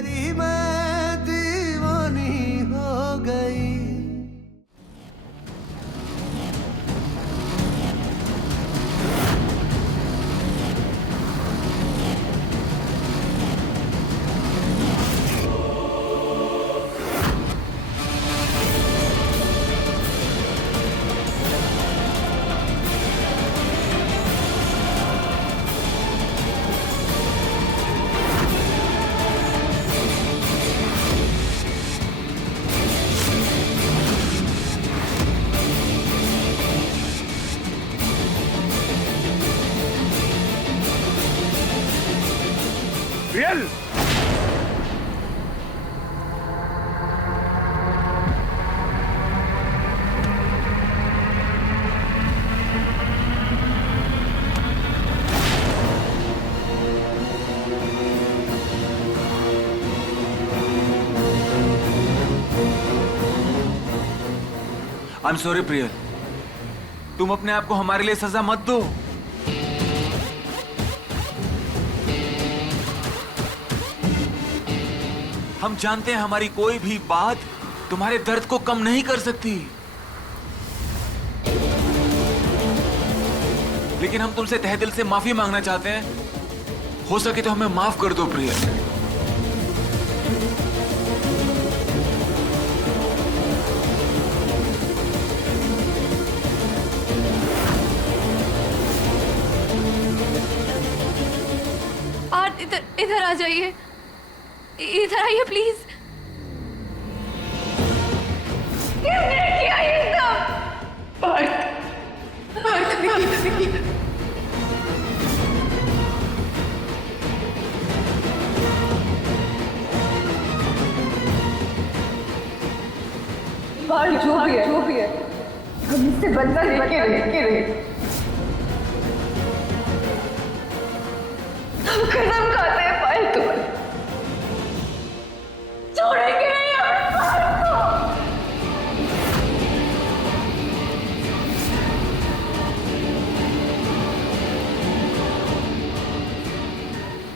तेरी मैं दीवानी हो गई। Priyal, I am sorry Priyal, तुम अपने आप को हमारे लिए सजा मत दो। हम जानते हैं हमारी कोई भी बात तुम्हारे दर्द को कम नहीं कर सकती, लेकिन हम तुमसे तहे दिल से माफी मांगना चाहते हैं। हो सके तो हमें माफ कर दो प्रियल। आप इधर आ जाइए, इधर आइए प्लीज। किसने किया ये सब? पार्थ ने किया। पार्थ जो भी है हम इससे बदला लेके रहे। हम कसम खाते हैं पार्थ, छोड़ेंगे नहीं हम पार्थ को।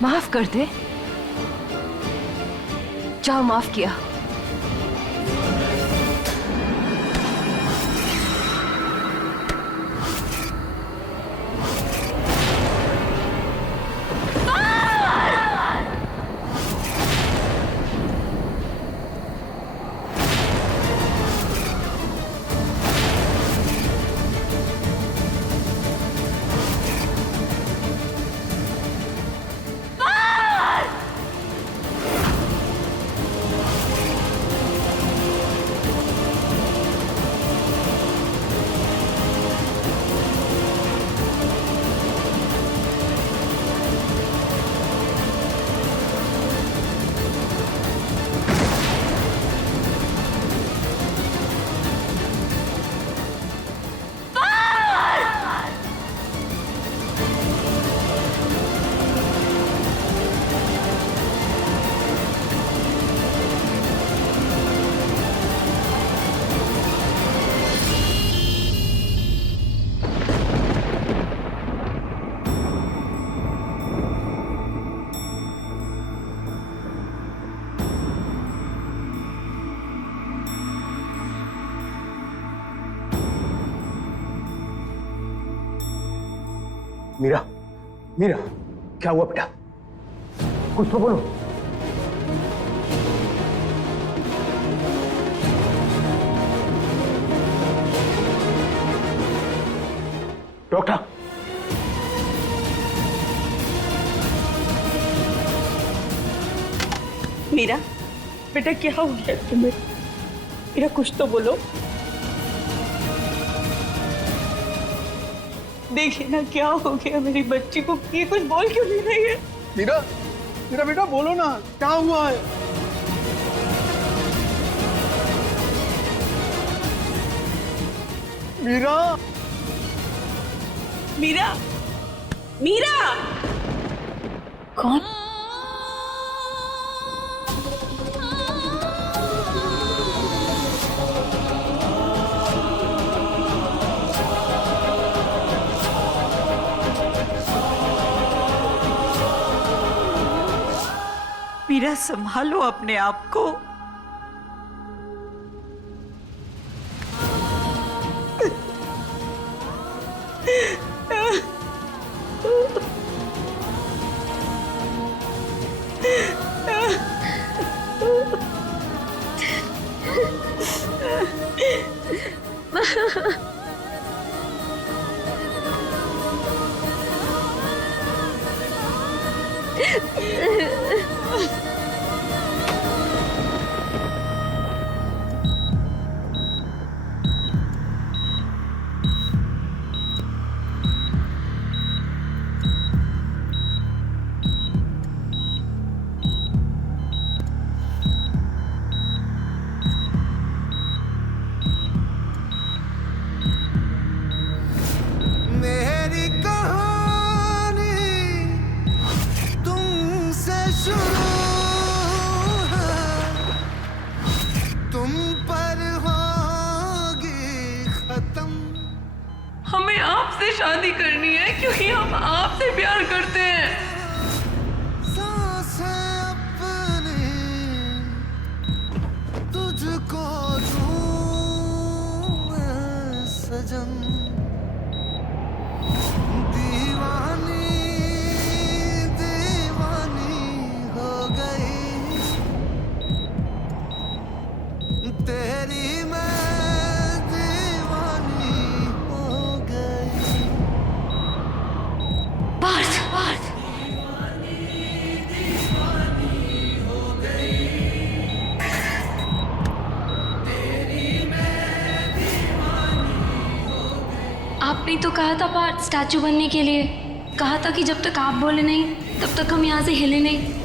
माफ कर दे, जाओ माफ किया। मीरा, मीरा, क्या हुआ बेटा? कुछ तो बोलो। डॉक्टर, मीरा, बेटा क्या हो गया तुम्हें? मीरा कुछ तो बोलो। देखिए ना क्या हो गया मेरी बच्ची को, ये कुछ बोल क्यों नहीं रही है? मीरा, मेरा बेटा बोलो ना, क्या हुआ है? मीरा, मीरा, मीरा, कौन? मीरा, मीरा संभालो अपने आप को। मेरी कहानी तुमसे शुरू है, तुम पर होगी खत्म। हमें आपसे शादी करनी है क्योंकि हम आपसे प्यार करते हैं। सांसें अपनी तुझको दूं मैं सजन, दीवानी दीवानी हो गई तेरी, मैं दीवानी हो गई। पार्थ, पार्थ, आपने तो कहा था पार्थ स्टैचू बनने के लिए, कहा था कि जब तक आप बोले नहीं तब तक हम यहाँ से हिले नहीं।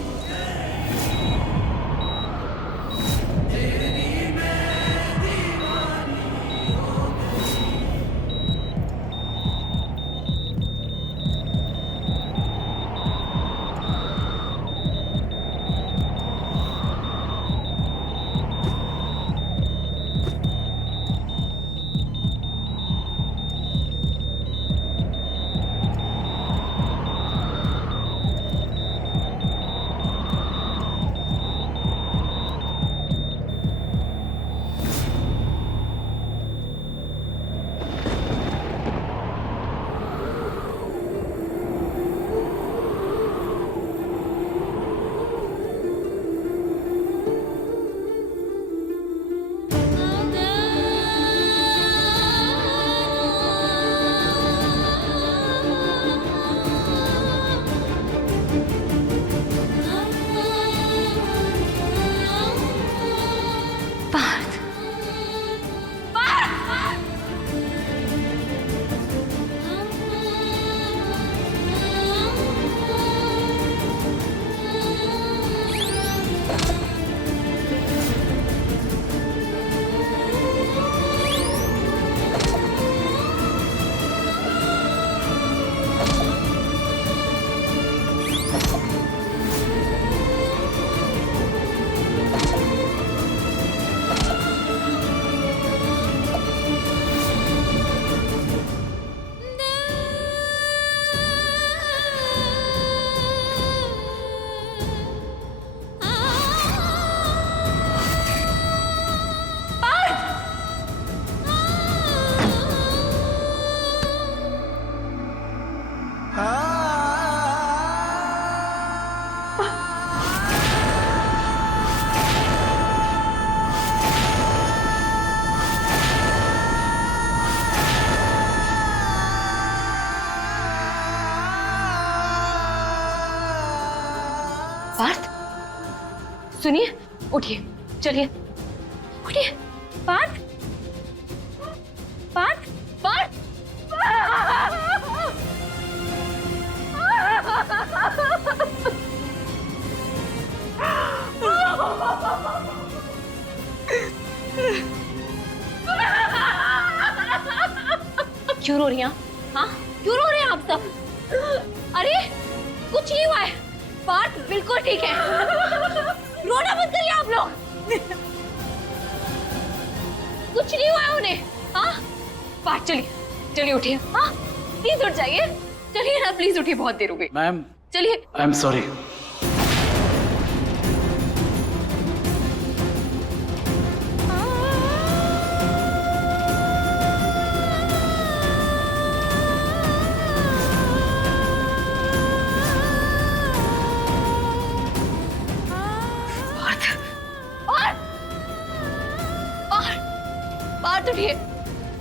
पार्थ, सुनिए, उठिए, चलिए, उठिए। पार्थ, पार्थ, पार्थ, क्यों रो रही हैं? हाँ, क्यों रो रहे हैं आप सब? अरे कुछ नहीं हुआ है, पार्थ बिल्कुल ठीक है। रोना मत करिए आप लोग, कुछ नहीं हुआ है उन्हें। हाँ पार्थ, चलिए चलिए उठिए। हाँ प्लीज उठ जाइए, चलिए ना प्लीज उठिए, बहुत देर हो गई। मैम, चलिए। I am sorry. पार्थ उठिए,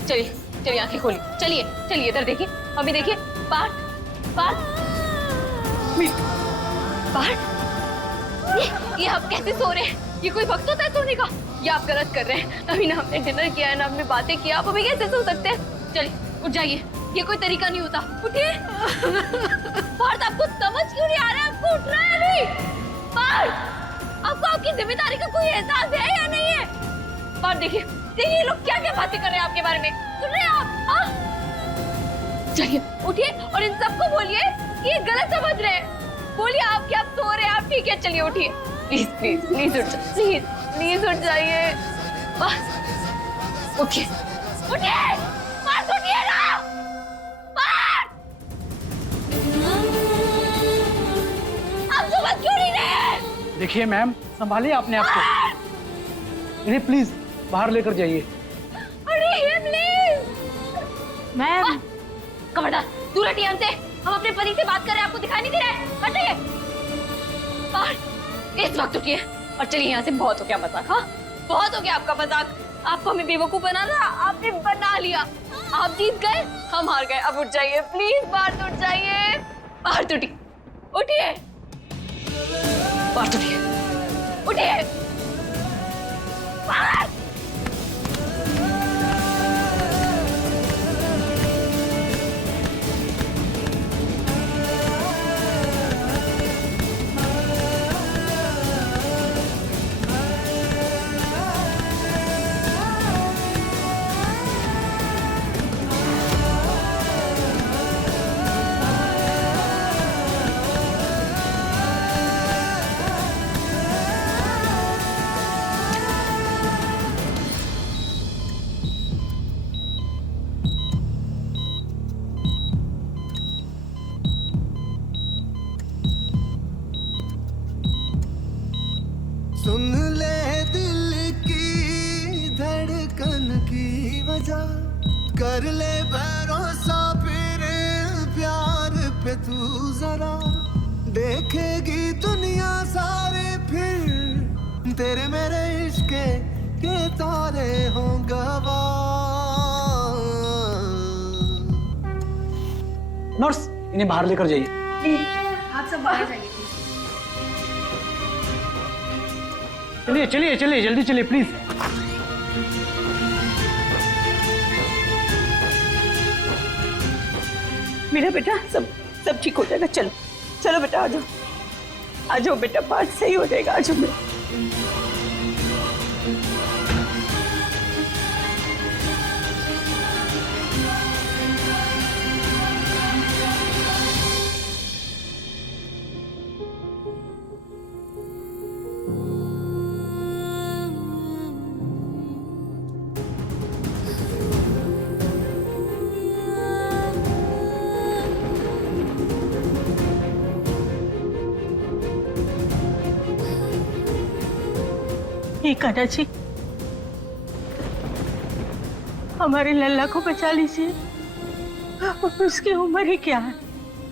चलिए चलिए, आंखें खोलिए, चलिए चलिए, इधर देखिए, अभी देखिए, पार्थ पार्थ पार्थ, ये आप कैसे सो रहे हैं? ये कोई वक्त होता है सोने का? ये आप गलत कर रहे हैं। अभी ना हमने डिनर किया है, ना हमने बातें किया, आप अभी कैसे सो सकते हैं? चलिए उठ जाइए, ये कोई तरीका नहीं होता, उठिए। पार्थ, आपको समझ क्यों नहीं आ रहा है? आपको उठना है अभी। पार्थ, आपको आपकी जिम्मेदारी का कोई एहसास है या नहीं है? पार्थ देखिए, देखिए ये लोग क्या क्या बातें कर रहे हैं आपके बारे में, सुन रहे हैं आप? हाँ, चलिए उठिए और इन सबको बोलिए कि ये गलत समझ रहे हैं। बोलिए आप कि आप सो रहे हैं, आप ठीक है, चलिए उठिए, प्लीज प्लीज प्लीज उठ जाइए, प्लीज प्लीज उठ जाइए, बस उठिए उठिए, बस उठिए ना, बस। आप सुबह क्यों नहीं रहे? देखिए मैम, संभालिए अपने आप को। इन्हें प्लीज बाहर लेकर जाइए। अरे प्लीज मैम, खबरदार, दूर हटिए हमसे, हम अपने पति से बात कर रहे हैं, आपको दिखाई नहीं दे रहा है? हटिए बाहर, इस वक्त उठिए और चलिए यहाँ से। बहुत हो गया मजाक, हाँ बहुत हो गया आपका मजाक। आपको हमें बेवकूफ बनाना, आपने बना लिया। आप जीत गए, हम हार गए। अब उठ जाइए प्लीज, बाहर तो उठ जाइए, बाहर तो उठिए, उठिए बाहर तो उठिए, उठिए बाहर। सुन ले दिल की धड़कन की वजह, कर ले भरोसा फिर प्यार पे तू जरा, देखेगी दुनिया सारे फिर तेरे मेरे इश्क के तारे हों गवाह। नर्स, इन्हें बाहर लेकर जाइए। आप सब बाहर जाइए। चलिए चलिए चलिए, जल्दी चलिए प्लीज। मेरा बेटा, सब सब ठीक हो जाएगा। चलो चलो बेटा, आ जाओ आ जाओ बेटा, बात सही हो जाएगा, आ जाओ बेटा। कान्हा जी, हमारे लल्ला को बचा लीजिए। उसकी उम्र ही क्या है,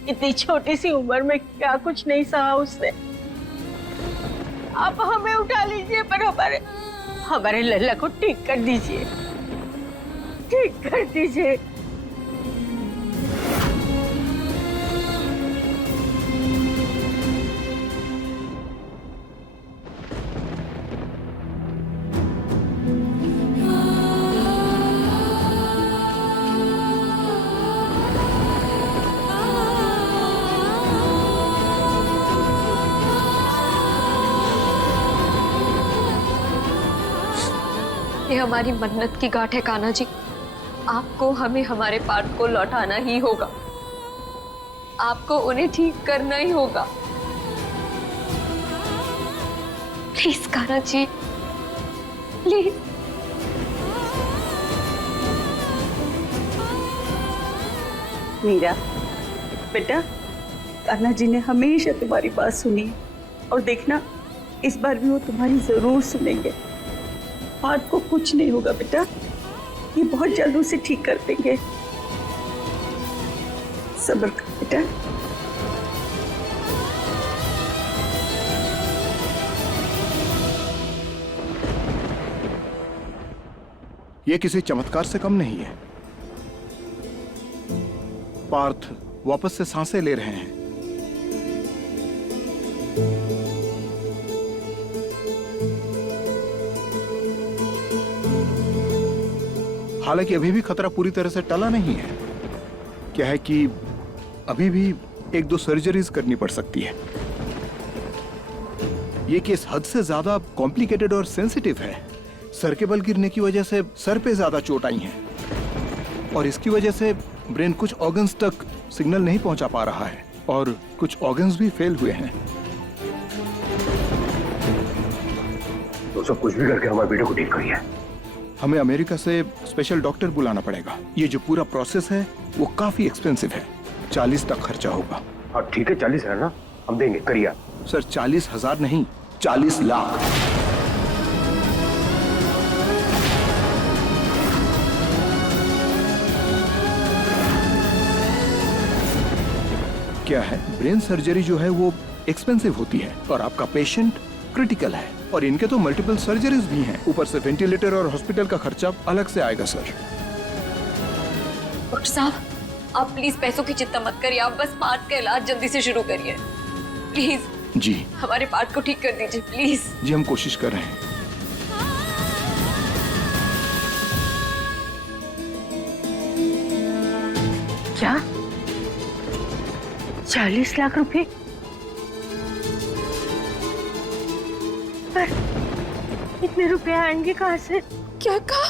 इतनी छोटी सी उम्र में क्या कुछ नहीं सहा उसने। आप हमें उठा लीजिए, पर हमारे लल्ला को ठीक कर दीजिए, ठीक कर दीजिए। ये हमारी मन्नत की गांठ है कान्हा जी, आपको हमें हमारे पार्थ को लौटाना ही होगा, आपको उन्हें ठीक करना ही होगा। Please Kanha ji, please. मीरा बेटा, कान्हा जी ने हमेशा तुम्हारी बात सुनी और देखना, इस बार भी वो तुम्हारी जरूर सुनेंगे। पार्थ को कुछ नहीं होगा बेटा, ये बहुत जल्द उसे ठीक कर देंगे। सब्र कर बेटा। ये किसी चमत्कार से कम नहीं है। पार्थ वापस से सांसें ले रहे हैं। हालांकि अभी भी खतरा पूरी तरह से टला नहीं है। क्या है कि अभी भी 1-2 सर्जरीज करनी पड़ सकती है। ये केस हद से ज्यादा कॉम्प्लिकेटेड और सेंसिटिव है। सर के बल गिरने की वजह से सर पे ज्यादा चोट आई है और इसकी वजह से ब्रेन कुछ ऑर्गन्स तक सिग्नल नहीं पहुंचा पा रहा है और कुछ ऑर्गन्स भी फेल हुए हैं। तो सब कुछ भी करके हमारे बेटे को ठीक करिए। हमें अमेरिका से स्पेशल डॉक्टर बुलाना पड़ेगा। ये जो पूरा प्रोसेस है वो काफी एक्सपेंसिव है। 40 तक खर्चा होगा। हाँ ठीक है, 40 है ना, हम देंगे, करिए। सर 40,000 नहीं, 40 लाख। क्या है, ब्रेन सर्जरी जो है वो एक्सपेंसिव होती है और आपका पेशेंट क्रिटिकल है और इनके तो मल्टीपल सर्जरीज भी हैं। ऊपर से वेंटिलेटर और हॉस्पिटल का खर्चा अलग से आएगा। सर डॉक्टर साहब, आप प्लीज पैसों की चिंता मत करिए, आप बस पार्थ का इलाज जल्दी से शुरू करिए प्लीज। जी हमारे पार्थ को ठीक कर दीजिए प्लीज। जी हम कोशिश कर रहे हैं। क्या 40 लाख रुपए? पर इतने रुपए आएंगे कहाँ से? क्या कहा?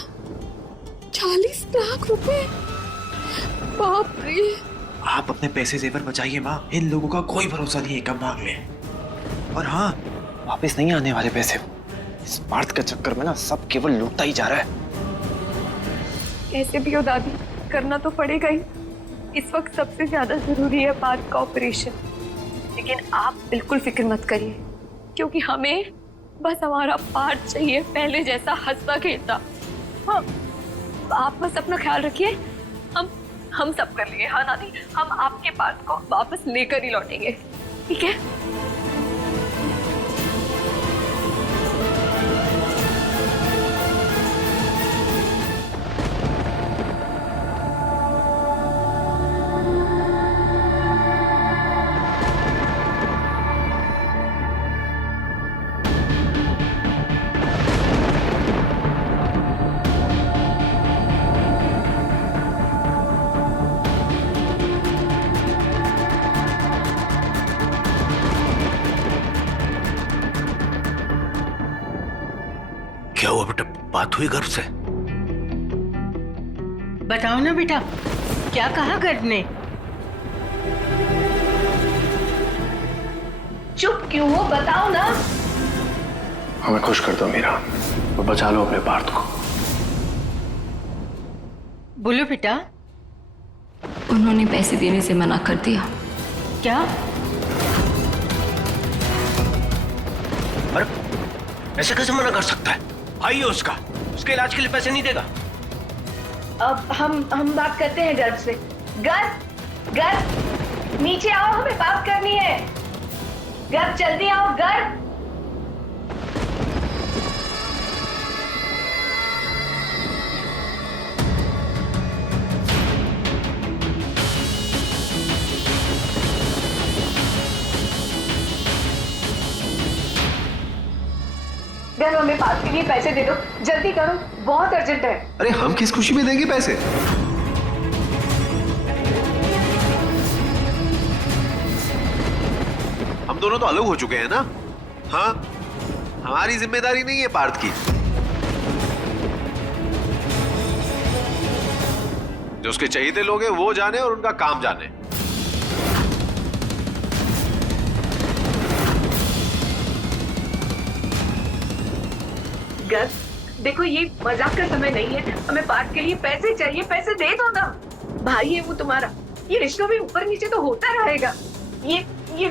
40 लाख रुपए? बाप रे। आप अपने पैसे जेवर बचाइए माँ। इन लोगों का कोई भरोसा नहीं है, कब मांग ले। और हाँ, वापस नहीं आने वाले पैसे। इस पार्थ के चक्कर में ना सब केवल लूटता ही जा रहा है। कैसे भी हो दादी, करना तो पड़ेगा ही। इस वक्त सबसे ज्यादा जरूरी है पार्थ का ऑपरेशन। लेकिन आप बिल्कुल फिक्र मत करिए, क्योंकि हमें बस हमारा पार्थ चाहिए, पहले जैसा हंसता खेलता। हाँ, आप बस अपना ख्याल रखिए। हम सब कर लेंगे। हाँ नानी, हम आपके पार्थ को वापस लेकर ही लौटेंगे, ठीक है? क्या हुआ बेटा, बात हुई घर से? बताओ ना बेटा, क्या कहा घर ने? चुप क्यों हो, बताओ ना। हमें खुश कर दो मीरा, और बचा लो अपने पार्थ को। बोलो बेटा। उन्होंने पैसे देने से मना कर दिया। क्या? अरे ऐसे कैसे मना कर सकता है? आइए उसके इलाज के लिए पैसे नहीं देगा। अब हम बात करते हैं गर्भ से। गर्भ नीचे आओ, हमें बात करनी है। गर्भ जल्दी आओ, गर्भ। गर्भ, हमें बात के लिए पैसे दे दो, जल्दी करो, बहुत अर्जेंट है। अरे हम किस खुशी में देंगे पैसे? हम दोनों तो अलग हो चुके हैं ना। हाँ, हमारी जिम्मेदारी नहीं है पार्थ की। जो उसके चहेते लोग हैं वो जाने और उनका काम जाने। गर्भ, देखो ये मजाक का समय नहीं है। हमें पार्थ के लिए पैसे चाहिए, पैसे दे दो ना। भाई है वो तुम्हारा, ये रिश्ता भी ऊपर नीचे तो होता रहेगा। ये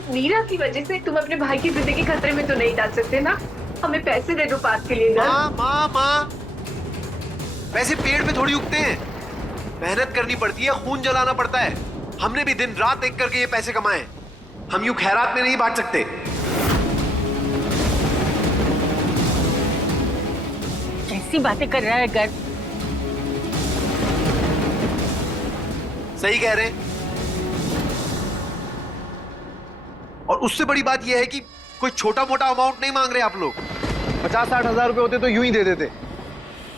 मीरा की वजह से तुम अपने भाई की जिंदगी खतरे में तो नहीं डाल सकते ना। हमें पैसे दे दो पार्थ के लिए। माँ, पैसे पेड़ पे थोड़ी उगते हैं, मेहनत करनी पड़ती है, खून जलाना पड़ता है। हमने भी दिन रात एक करके ये पैसे कमाए। हम यूं खैरात में नहीं बांट सकते। कैसी बातें कर रहा है गर्भ? सही कह रहे हैं। और उससे बड़ी बात यह है कि कोई छोटा मोटा अमाउंट नहीं मांग रहे आप लोग। 50-60 हजार रुपए होते तो यूं ही दे देते,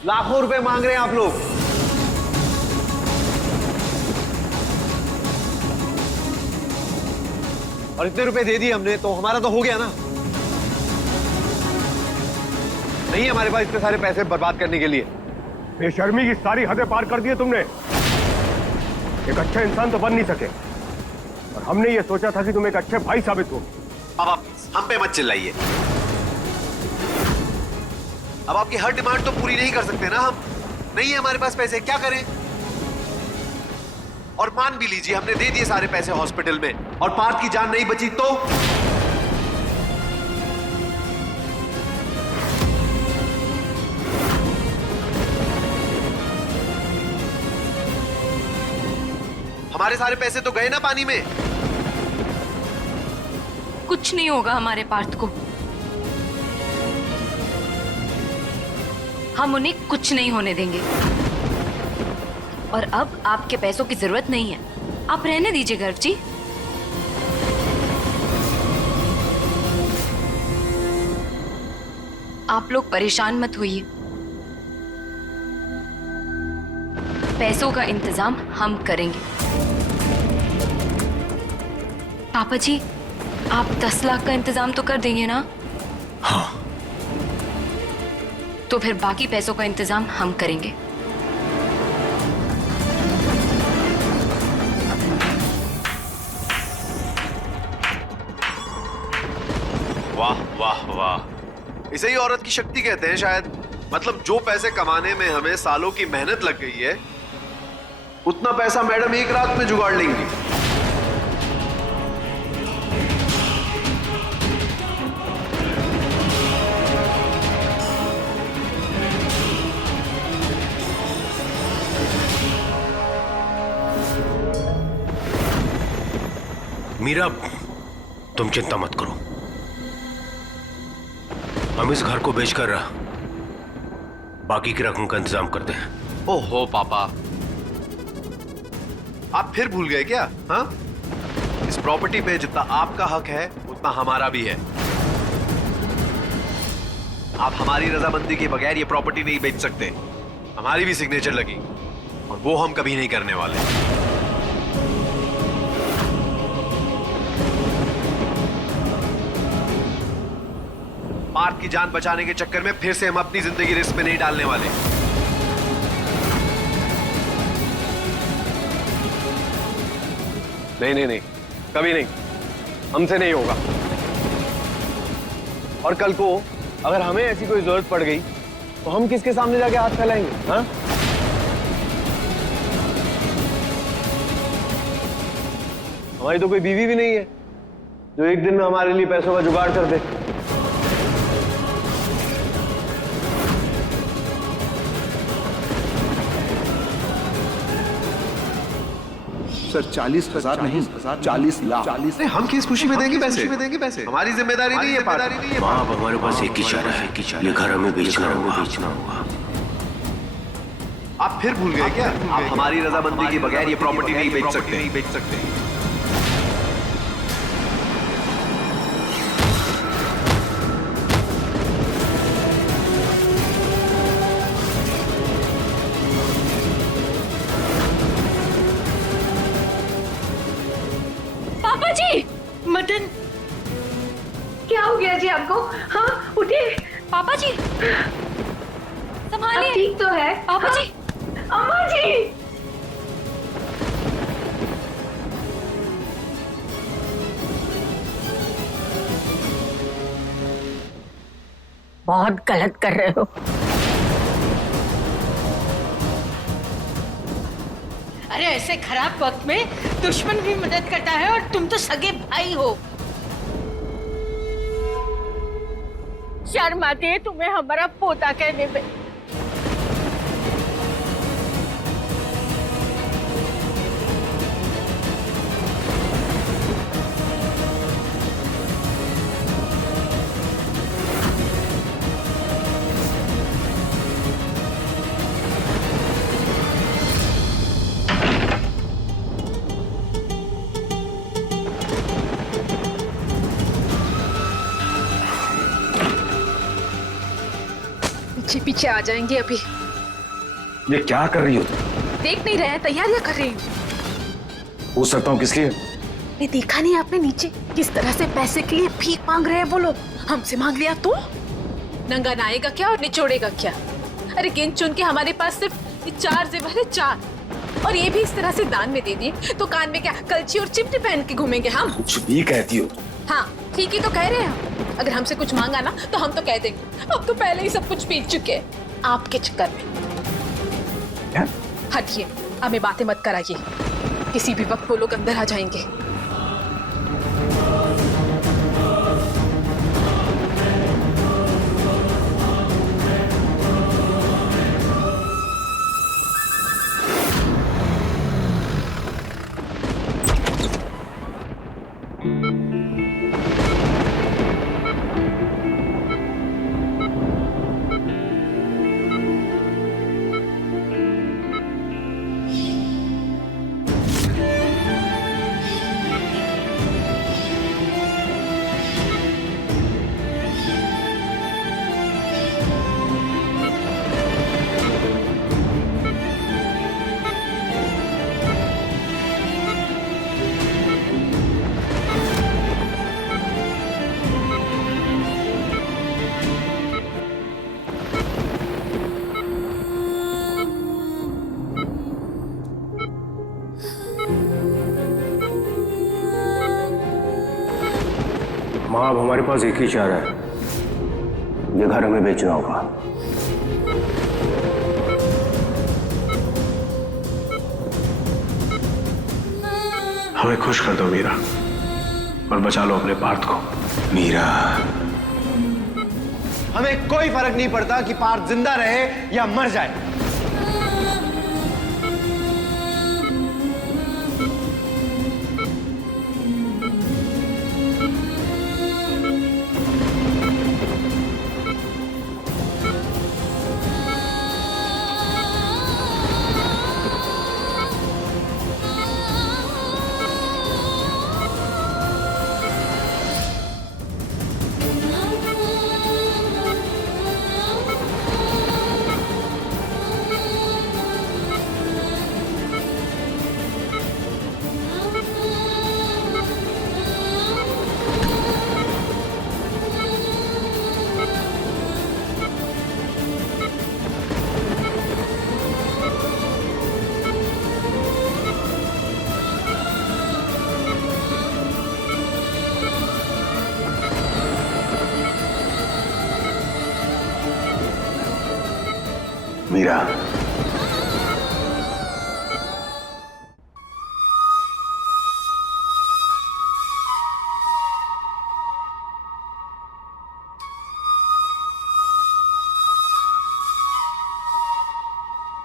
लाखों रुपए मांग रहे हैं आप लोग। और इतने रुपए दे दिए हमने तो हमारा तो हो गया ना। नहीं है हमारे पास इतने सारे पैसे बर्बाद करने के लिए। बेशर्मी की सारी हदें पार कर दी तुमने। एक अच्छा इंसान तो बन नहीं सके, और हमने ये सोचा था कि तुम एक अच्छे भाई साबित हो। अब आप हम पे मत चिल्लाइए। अब आपकी हर डिमांड तो पूरी नहीं कर सकते ना हम। नहीं है हमारे पास पैसे, क्या करें? और मान भी लीजिए हमने दे दिए सारे पैसे हॉस्पिटल में और पार्थ की जान नहीं बची तो? हमारे सारे पैसे तो गए ना पानी में। कुछ नहीं होगा हमारे पार्थ को। हम उन्हें कुछ नहीं होने देंगे। और अब आपके पैसों की जरूरत नहीं है, आप रहने दीजिए गर्व जी। आप लोग परेशान मत होइए, पैसों का इंतजाम हम करेंगे। पापा जी, आप 10 लाख का इंतजाम तो कर देंगे ना? हाँ। तो फिर बाकी पैसों का इंतजाम हम करेंगे। वाह वाह वाह, इसे ही औरत की शक्ति कहते हैं शायद। मतलब जो पैसे कमाने में हमें सालों की मेहनत लग गई है, उतना पैसा मैडम एक रात में जुगाड़ लेंगी। मीरा, तुम चिंता मत करो, हम इस घर को बेचकर बाकी की रकम का इंतजाम करते हैं। ओहो पापा, आप फिर भूल गए क्या? हाँ, इस प्रॉपर्टी पे जितना आपका हक है उतना हमारा भी है। आप हमारी रजामंदी के बगैर ये प्रॉपर्टी नहीं बेच सकते। हमारी भी सिग्नेचर लगी और वो हम कभी नहीं करने वाले। पार्थ की जान बचाने के चक्कर में फिर से हम अपनी जिंदगी रिस्क में नहीं डालने वाले। नहीं नहीं नहीं, कभी नहीं, हमसे नहीं होगा। और कल को अगर हमें ऐसी कोई जरूरत पड़ गई तो हम किसके सामने जाके हाथ फैलाएंगे? हाँ, हमारी तो कोई बीवी भी नहीं है जो एक दिन में हमारे लिए पैसों का जुगाड़ कर दे। सर 40,000 नहीं, 40 लाख। हम किस खुशी में देंगे पैसे? हमारी जिम्मेदारी नहीं है। माँ, अब हमारे पास एक ही चारा है, ये घर हमें बेचना होगा। आप फिर भूल गए क्या? आप हमारी रजामंदी के बगैर ये प्रॉपर्टी नहीं बेच सकते। पापा जी! मदन, क्या हो गया जी आपको? हाँ, उठिए। पापा जी, संभालिए। ठीक तो है पापा जी। अम्मा जी! बहुत गलत कर रहे हो। अरे ऐसे खराब वक्त में दुश्मन भी मदद करता है और तुम तो सगे भाई हो। शर्म आती है तुम्हें हमारा पोता कहने में। पीछे पीछे आ जाएंगे अभी। ये क्या कर रही हो? देख नहीं रहे हैं, तैयारियां कर रही हूँ। पूछ सकता हूँ किस लिए? ये देखा नहीं आपने नीचे किस तरह से पैसे के लिए भीख मांग रहे हैं वो लोग? हमसे मांग लिया तो नंगा नाएगा क्या और निचोड़ेगा क्या? अरे गिन चुन के हमारे पास सिर्फ ये 4 जेवर है, 4, और ये भी इस तरह से दान में दे दिए तो कान में क्या कलची और चिमटी पहन के घूमेंगे हम? कुछ भी कहती हो। हाँ ठीक ही तो कह रहे हैं हम। अगर हमसे कुछ मांगा ना तो हम तो कह देंगे अब तो पहले ही सब कुछ पीट चुके हैं आपके चक्कर में। हटिए, हमें बातें मत कराइए, किसी भी वक्त वो लोग अंदर आ जाएंगे। माँ, अब हमारे पास एक ही चारा है, ये घर हमें बेचना होगा। हमें खुश कर दो मीरा, और बचा लो अपने पार्थ को। मीरा, हमें कोई फर्क नहीं पड़ता कि पार्थ जिंदा रहे या मर जाए। मीरा,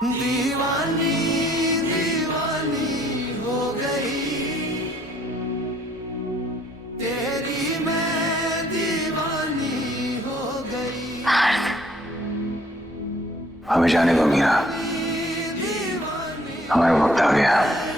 दीवानी दीवानी हो गई तेरी, मैं दीवानी हो गई। हमें जाने दो मीरा, हमारा वक्त आ गया।